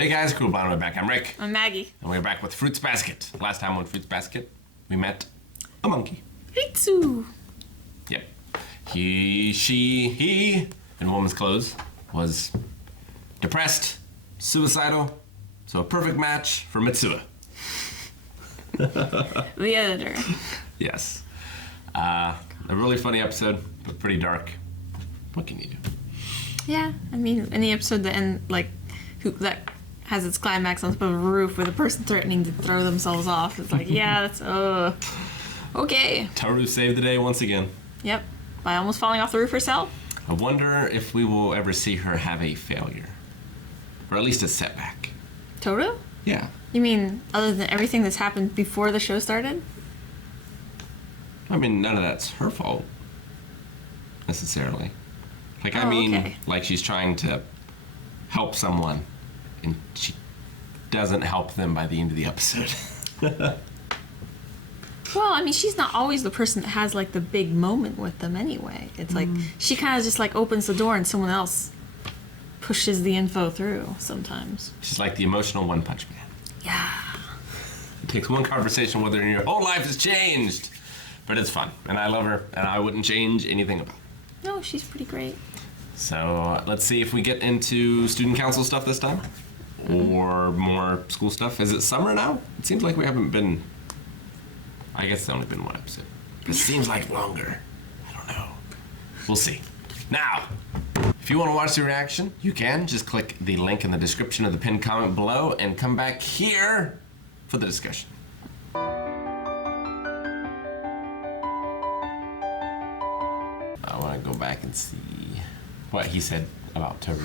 Hey guys, cool blind, we're back. I'm Rick. I'm Maggie. And we're back with Fruits Basket. Last time on Fruits Basket, we met a monkey. Ritsu. Yep. He, in woman's clothes, was depressed, suicidal, so a perfect match for Mitsuha. The editor. Yes. A really funny episode, but pretty dark. What can you do? Yeah, I mean, any episode that that has its climax on top of a roof with a person threatening to throw themselves off. It's like, yeah, that's okay. Toru saved the day once again. Yep, by almost falling off the roof herself. I wonder if we will ever see her have a failure, or at least a setback. Toru? Yeah. You mean other than everything that's happened before the show started? I mean, none of that's her fault, necessarily. Like, okay. like she's trying to help someone, and she doesn't help them by the end of the episode. Well, I mean, she's not always the person that has, like, the big moment with them anyway. It's like, she kind of just, like, opens the door and someone else pushes the info through sometimes. She's like the emotional one-punch man. Yeah. It takes one conversation with her and your whole life has changed. But it's fun, and I love her, and I wouldn't change anything about her. No, she's pretty great. So let's see if we get into student council stuff this time, or more school stuff. Is it summer now? It seems like we haven't been. I guess it's only been one episode. It seems like longer. I don't know. We'll see. Now, if you want to watch the reaction, you can. Just click the link in the description of the pinned comment below and come back here for the discussion. I want to go back and see what he said about Toru.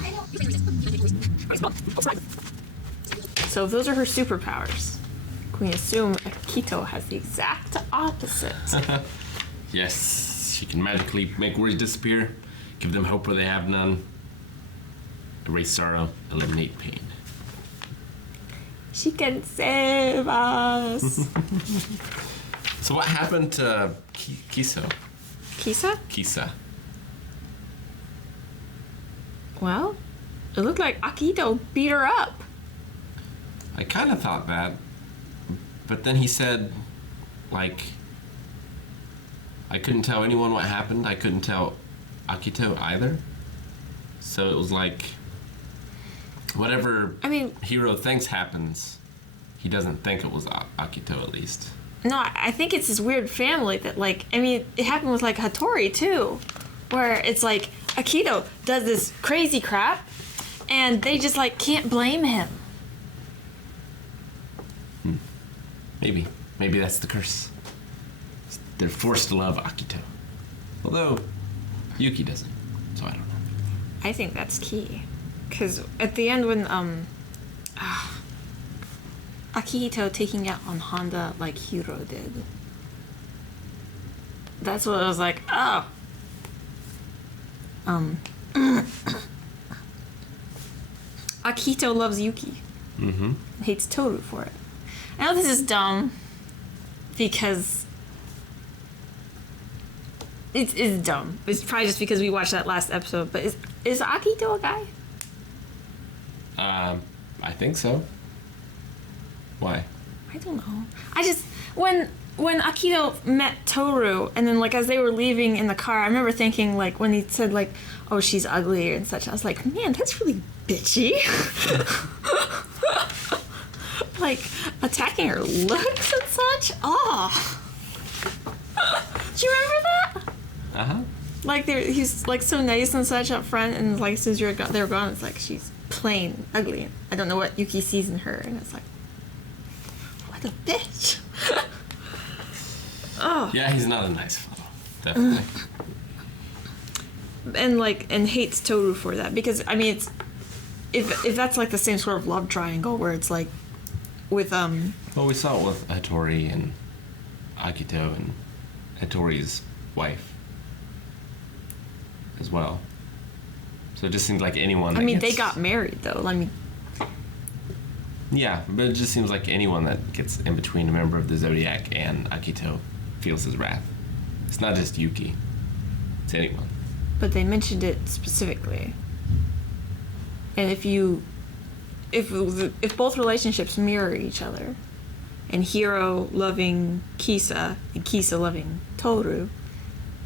So if those are her superpowers, can we assume Akito has the exact opposite? Yes, she can magically make words disappear, give them hope where they have none, erase sorrow, eliminate pain. She can save us. So what happened to Kiso? Kisa? Kisa. Well, it looked like Akito beat her up. I kind of thought that, but then he said, like, I couldn't tell anyone what happened. I couldn't tell Akito either. So it was like, whatever Hiro thinks happens, he doesn't think it was Akito at least. No, I think it's this weird family that, like, I mean, it happened with, like, Hattori, too, where it's like, Akito does this crazy crap, and they just, like, can't blame him. Maybe that's the curse. They're forced to love Akito. Although, Yuki doesn't, so I don't know. I think that's key. Because at the end when, Akito taking out on Honda like Hiro did. That's what I was like, oh. Akito loves Yuki. Mm-hmm. Hates Toru for it. I know this is dumb because it's dumb. It's probably just because we watched that last episode, but is Akito a guy? I think so. Why? I don't know. I just when Akito met Toru and then like as they were leaving in the car, I remember thinking like when he said like, "Oh, she's ugly" and such. I was like, "Man, that's really bitchy." Like attacking her looks and such. Oh. Do you remember that? Uh-huh. Like he's like so nice and such up front, and like as soon as they were gone, it's like she's plain ugly. I don't know what Yuki sees in her, and it's like, what a bitch. Oh. Yeah, he's not a nice fellow, definitely. And hates Toru for that because I mean it's if that's like the same sort of love triangle where it's like with Well, we saw it with Hattori and Akito and Hattori's wife as well. So it just seems like anyone that they got married though. I mean, yeah, but it just seems like anyone that gets in between a member of the Zodiac and Akito feels his wrath. It's not just Yuki. It's anyone. But they mentioned it specifically. And if if both relationships mirror each other, and Hiro loving Kisa and Kisa loving Toru,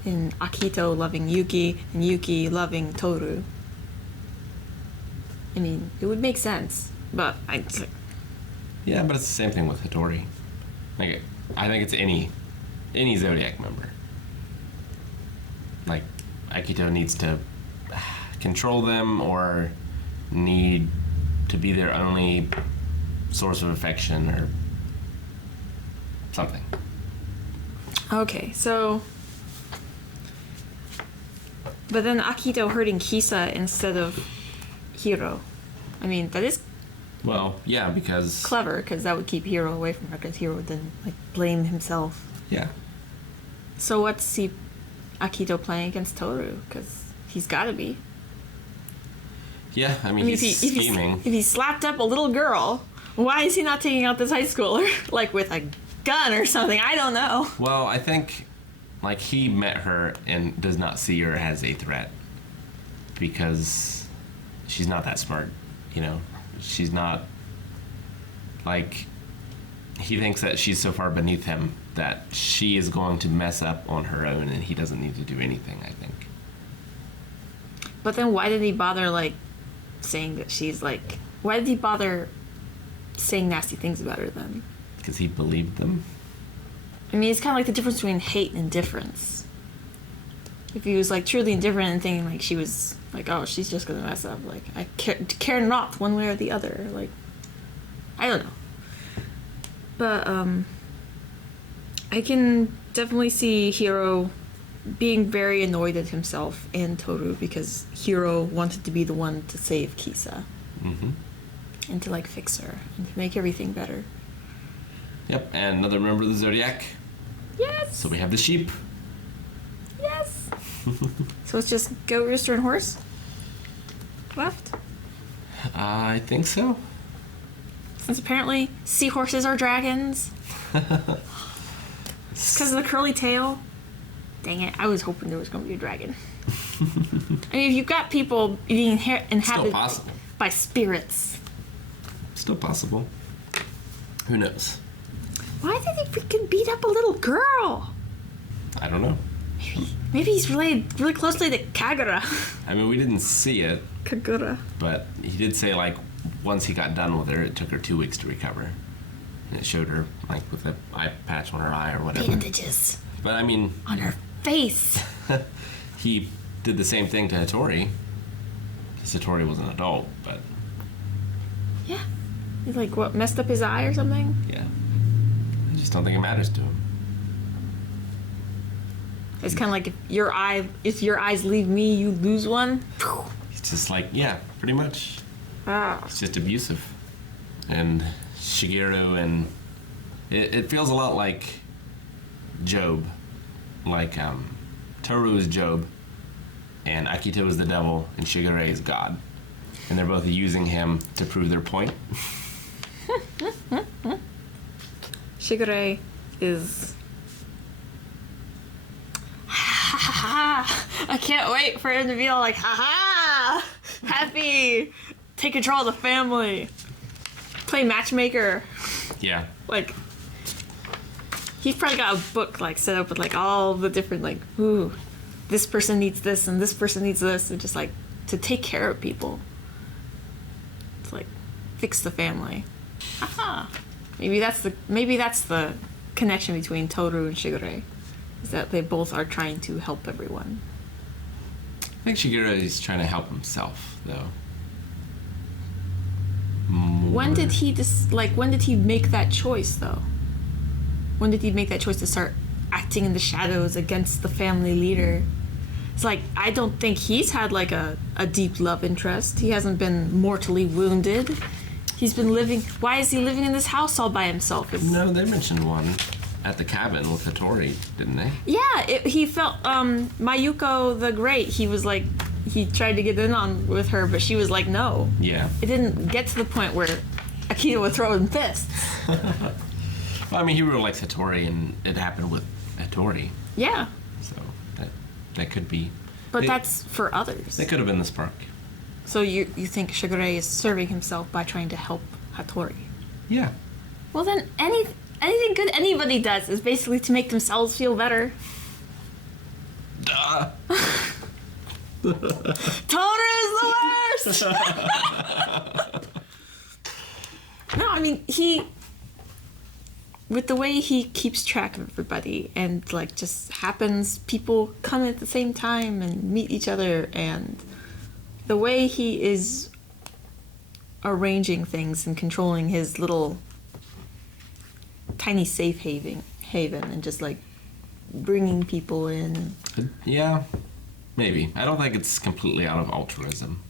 and Akito loving Yuki and Yuki loving Toru. I mean, it would make sense, but Yeah, but it's the same thing with Hattori. Like, I think it's any Zodiac member. Like, Akito needs to control them or need to be their only source of affection or something. Okay, so... But then Akito hurting Kisa instead of Hiro. I mean, that is Well, yeah, because... clever, because that would keep Hiro away from her, because Hiro would then, like, blame himself. Yeah. So what's Akito playing against Toru? Because he's got to be. Yeah, I mean, he's scheming. If he slapped up a little girl, why is he not taking out this high schooler? Like, with a gun or something? I don't know. Well, I think, like, he met her and does not see her as a threat because she's not that smart, you know? She's not, like, he thinks that she's so far beneath him that she is going to mess up on her own and he doesn't need to do anything, I think. But then why did he bother, like, saying that she's, like... Why did he bother saying nasty things about her, then? Because he believed them. I mean, it's kind of like the difference between hate and indifference. If he was, like, truly indifferent and thinking, like, she was, like, oh, she's just gonna mess up. Like, I care not one way or the other. Like, I don't know. But, I can definitely see Hiro being very annoyed at himself and Toru because Hiro wanted to be the one to save Kisa. Mm-hmm. And to, like, fix her and to make everything better. Yep, and another member of the Zodiac. Yes! So we have the sheep. Yes! So it's just goat, rooster, and horse left? I think so. Since apparently seahorses are dragons. Because of the curly tail. Dang it, I was hoping there was going to be a dragon. I mean, if you've got people being inhabited by spirits. Still possible. Who knows? Why did he freaking beat up a little girl? I don't know. Maybe he's related really closely to Kagura. I mean, we didn't see it, Kagura. but he did say, like, once he got done with her, it took her 2 weeks to recover. And it showed her, like, with an eye patch on her eye or whatever. Bandages. But, I mean... On her face. He did the same thing to Hattori. Hattori was an adult, but... Yeah. He's like, what, messed up his eye or something? Yeah. I just don't think it matters to him. It's kind of like if your eyes leave me, you lose one. He's just like, yeah, pretty much. Ah. It's just abusive. And Shigeru and... It feels a lot like Job. Like, Toru is Job, and Akito is the devil, and Shigure is God. And they're both using him to prove their point. Shigure is... I can't wait for him to be all like, ha-ha! Happy! Take control of the family! Play matchmaker. Yeah. Like, he's probably got a book, like, set up with, like, all the different, like, ooh, this person needs this and this person needs this, and just, like, to take care of people. It's like, fix the family. Aha! Maybe that's the connection between Toru and Shigure. Is that they both are trying to help everyone. I think Shigeru is trying to help himself, though. When did he make that choice, though? When did he make that choice to start acting in the shadows against the family leader? It's like, I don't think he's had, like, a deep love interest. He hasn't been mortally wounded. He's been living... Why is he living in this house all by himself? No, they mentioned one at the cabin with Hattori, didn't they? Yeah, he felt... Mayuko the Great, he was like... He tried to get in on with her, but she was like, no. Yeah. It didn't get to the point where Akito would throw him fists. Well, I mean, he really likes Hattori, and it happened with Hattori. Yeah. So that could be. But that's for others. They could have been the spark. So you think Shigure is serving himself by trying to help Hattori? Yeah. Well, then anything good anybody does is basically to make themselves feel better. Duh. Toru is the worst! No, I mean, with the way he keeps track of everybody and, like, just happens, people come at the same time and meet each other, and the way he is arranging things and controlling his little tiny safe haven and just, like, bringing people in. Yeah, maybe. I don't think it's completely out of altruism.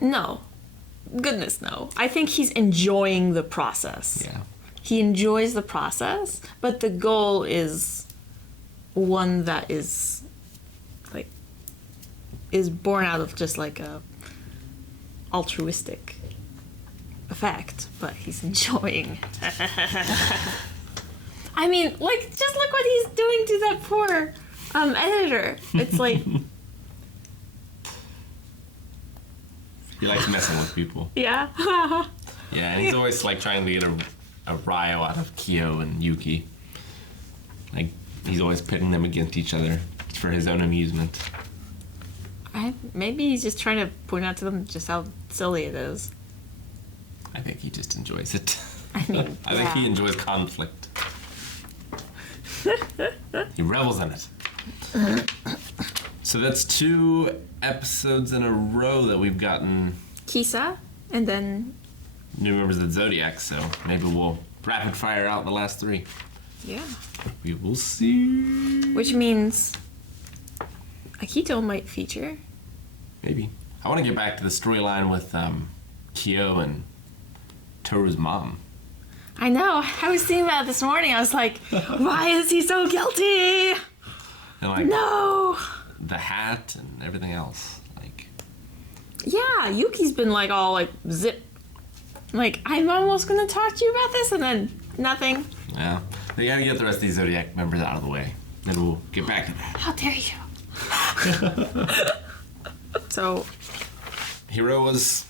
No. Goodness, no. I think he's enjoying the process. Yeah. He enjoys the process, but the goal is one that is, like, is born out of just, like, a altruistic effect, but he's enjoying. I mean, like, just look what he's doing to that poor editor. It's like... He likes messing with people. Yeah. Yeah, and he's always, like, trying to get a rile out of Kyo and Yuki. Like, he's always pitting them against each other for his own amusement. Maybe he's just trying to point out to them just how silly it is. I think he just enjoys it. I mean, I think he enjoys conflict. He revels in it. So that's 2 episodes in a row that we've gotten Kisa, and then... new members of the Zodiac, so maybe we'll rapid fire out the last 3. Yeah. We will see. Which means Akito might feature. Maybe. I want to get back to the storyline with Kyo and Toru's mom. I know. I was thinking about it this morning. I was like, why is he so guilty? And like No. the hat and everything else. Like, Yeah, Yuki's been like all like zip. Like, I'm almost gonna talk to you about this, and then nothing. yeah. We gotta get the rest of these Zodiac members out of the way. Then we'll get back to that. How dare you? So, Hiro was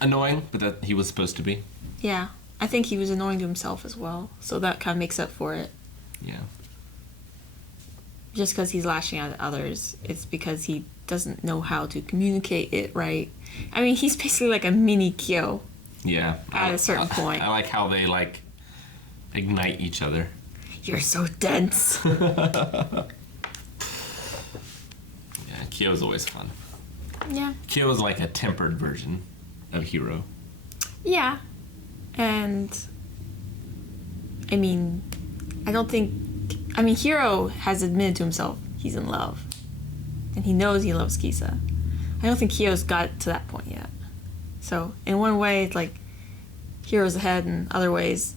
annoying, but that he was supposed to be. yeah. I think he was annoying to himself as well. So that kind of makes up for it. Yeah. Just because he's lashing out at others, it's because he doesn't know how to communicate it right. I mean, he's basically like a mini Kyo Yeah. at a certain point. I like how they like ignite each other. You're so dense. Yeah, Kyo's always fun. Yeah. Kyo's like a tempered version of Hiro. Yeah. And, I mean, Hiro has admitted to himself he's in love. And he knows he loves Kisa. I don't think Kyo's got to that point yet. So, in one way, it's like, Hiro's ahead, and other ways,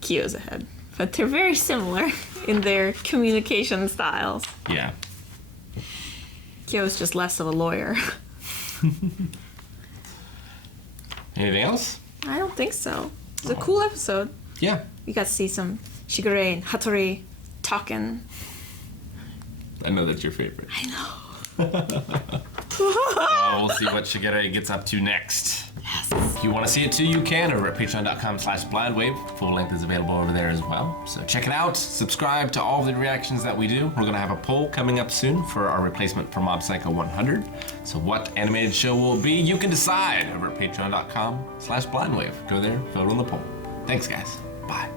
Kyo's ahead. But they're very similar in their communication styles. Yeah. Kyo's just less of a lawyer. Anything else? I don't think so. It was a cool episode. Yeah. We got to see some Shigure and Hattori talking. I know that's your favorite. I know. We'll see what Shigure gets up to next. Yes. If you want to see it too, you can over at patreon.com/blindwave. Full length is available over there as well. So check it out. Subscribe to all the reactions that we do. We're going to have a poll coming up soon for our replacement for Mob Psycho 100. So what animated show will it be? You can decide over at patreon.com/blindwave. Go there, vote on the poll. Thanks, guys. Bye.